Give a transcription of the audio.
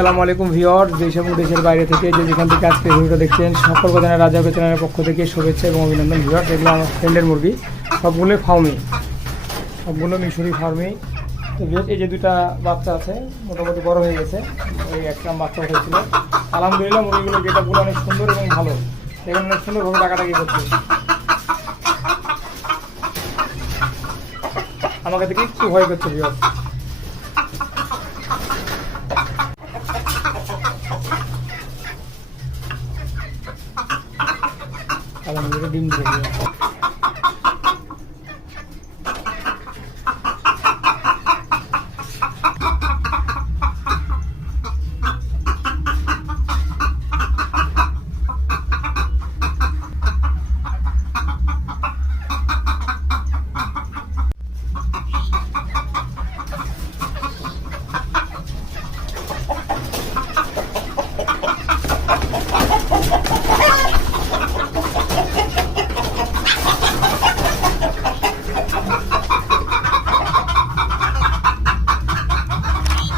আসসালামু আলাইকুম ভিউয়ার্স, দেশ এবং দেশের বাইরে থেকে যেখান থেকে আজকে ভিডিওটা দেখছেন সকলকে জানাই রাজা চ্যানেলের পক্ষ থেকে শুভেচ্ছা এবং অভিনন্দন। ভিউয়ার্স, এগুলো আমার ফ্রেন্ডের মুরগি, সবগুলো ফার্মি, সবগুলো মিশরি ফার্মি। তো ভিউয়ার্স, এই যে দুটা বাচ্চা আছে, মোটামুটি বড় হয়ে গেছে। ওই একটা বাচ্চা হয়েছিল। আলহামদুলিল্লাহ মুরগিগুলো গেটআপগুলো অনেক সুন্দর এবং ভালো, এখানে অনেক সুন্দরভাবে টাকাটাকি করছে। আমাকে দেখে একটু ভয় করছে ভিউয়ার্স। ডিম দিয়ে